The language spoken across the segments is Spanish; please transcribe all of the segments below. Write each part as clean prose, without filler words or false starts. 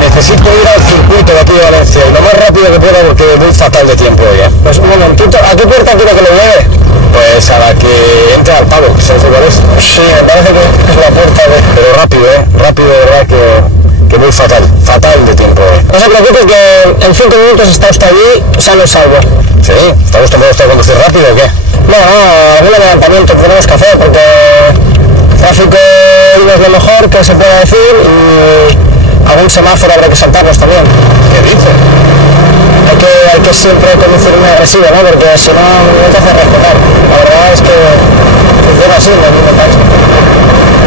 Necesito ir al circuito de aquí de Valencia y lo más rápido que pueda porque voy fatal de tiempo ya. Pues un momentito, ¿a qué puerta quiero que lo lleve? Pues a la que entra al pavo, ¿sabes cuál es? Sí, me parece que es la puerta de... Pero rápido, rápido de verdad que voy fatal de tiempo. No se preocupe que en 5 minutos está usted allí, sano y salvo. ¿Sí? ¿Está acostumbrado usted a conducir rápido o qué? No, algún adelantamiento tenemos que hacer porque el tráfico no es lo mejor que se pueda decir y... algún semáforo habrá que saltarlos también. ¿Qué dice? Hay que siempre conducir muy agresivo, ¿no? Porque si no, no te hace respetar. La verdad es que funciona así en el mismo país.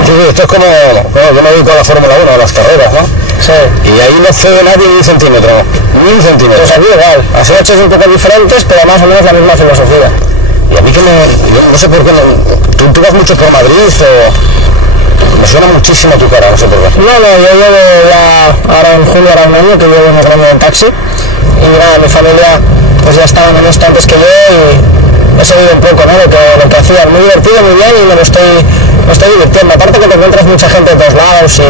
Sí, esto es como yo me dedico a la Fórmula 1, a las carreras, ¿no? Sí. Y ahí no cede nadie ni un centímetro. Ni un centímetro. Pues aquí igual. Así hechos un poco diferentes, pero más o menos la misma filosofía. Y a mí que no sé por qué, ¿tú vas mucho por Madrid o...? Me suena muchísimo tu cara, no sé por qué. No, yo llevo ya, ahora en julio hará un año que llevo en el gremio del taxi y nada, mi familia pues ya estaban en esto antes que yo y he seguido un poco, ¿no? lo que hacían, muy divertido, muy bien y me estoy divirtiendo, aparte que te encuentras mucha gente de todos lados y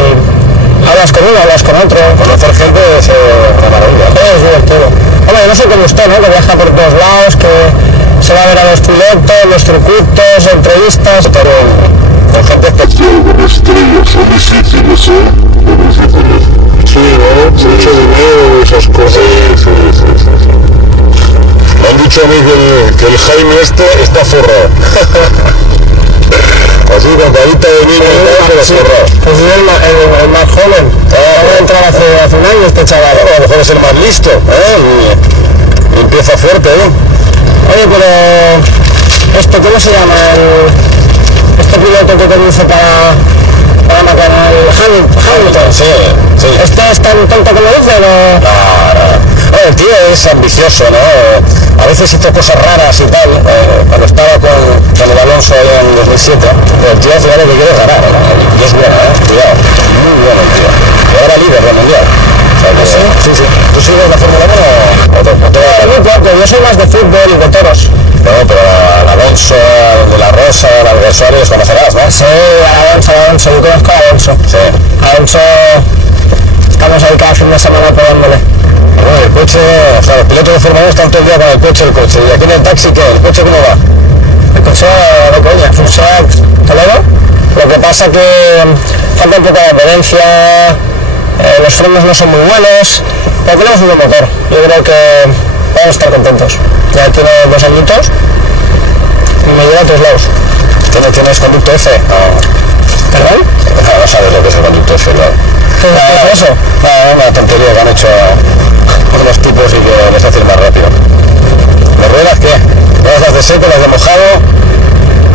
hablas con uno, hablas con otro. Conocer gente es una maravilla. Es divertido. Hombre, no sé como usted, ¿no? Que viaja por todos lados, que se va a ver a los pilotos, los circuitos, entrevistas, pero... con gente especial, estrellas, son difíciles, ¿eh? Sí, ¿no? Mucho dinero, esas cosas. Sí. Me han dicho a mí que el Jaime está forrado. Así con carita de niño pero forrado. Pues es el más joven. Acaba de entrar hace un año este chaval. A lo mejor es el más listo, ¿eh? Y empieza fuerte, ¿eh? Oye, pero... ¿cómo se llama? Este piloto que conduce para Hamilton. Sí. ¿Este es tan tonto como dice o no? No. El tío es ambicioso, ¿no? A veces hizo cosas raras y tal. Cuando estaba con el Alonso en 2007, el tío al final lo que quiere es ganar, ¿no? Y es bueno, cuidado. Muy bueno el tío. Y ahora líder del mundial. Sí. ¿Tú sigues la Fórmula 1 o muy poco? Yo soy más de fútbol y de toros. No, pero al Alonso, de la Rosa, al Alonso los conocerás, ¿no? Sí, Alonso, yo conozco a Alonso. Sí. Alonso, estamos ahí cada fin de semana apoyándole. Bueno, el coche, o sea, los pilotos de Fórmula 1 están todo el día con el coche. Y aquí en el taxi, ¿qué? ¿El coche cómo va? El coche de coña, es un Seat Toledo. Lo que pasa que falta un poco de adherencia, los frenos no son muy buenos, pero tenemos un buen motor. Yo creo que vamos a estar contentos. Ya tiene 2 añitos y me lleva a todos lados. ¿Tienes conducto F? ¿Perdón? No sabes lo que es el conducto F, ¿no? ¿Qué es eso? Una tontería que han hecho unos tipos y que les hace ir más rápido. ¿Las ruedas qué? ¿Las de seco, las de mojado?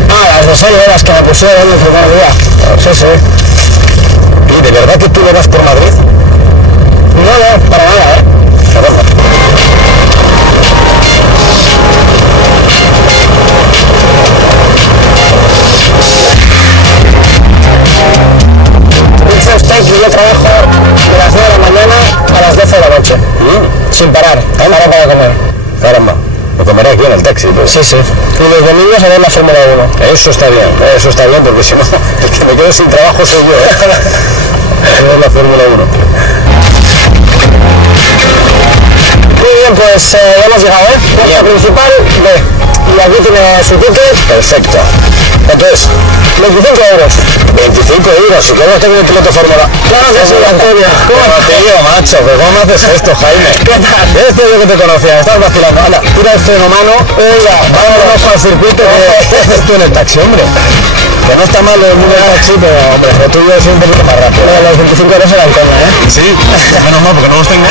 Las de seco, las que me pusieron el primer día. Sí. ¿Y de verdad que tú lo vas por Madrid? No, para nada, ¿eh? Dice usted que yo trabajo de las 9 de la mañana a las 12 de la noche, sin parar, para comer. Caramba, lo comeré aquí en el taxi, pues. Sí. Y los domingos a ver la Fórmula 1. Eso está bien, porque si no, el que me quedo sin trabajo soy yo, ¿eh? A ver la Fórmula 1. Muy bien, pues ya hemos llegado, ¿eh? Puerta principal, y aquí tiene su ticket. Perfecto. Entonces, 25 euros. 25 euros, si quieres tener un piloto Fórmula. Claro que sí, Antonio. ¿Cómo te digo, macho? Pero ¿cómo me haces esto, Jaime? ¿Qué tal? Este yo que te conocía, me estás vacilando. Anda, tira el freno mano. Venga, vámonos al circuito. ¿Qué haces tú en el taxi, hombre? Que no está mal el mundo del taxi, pero hombre, lo tuyo es un poquito más rápido. Los 25 euros eran coña, ¿eh? Sí, menos mal, porque no los tengo.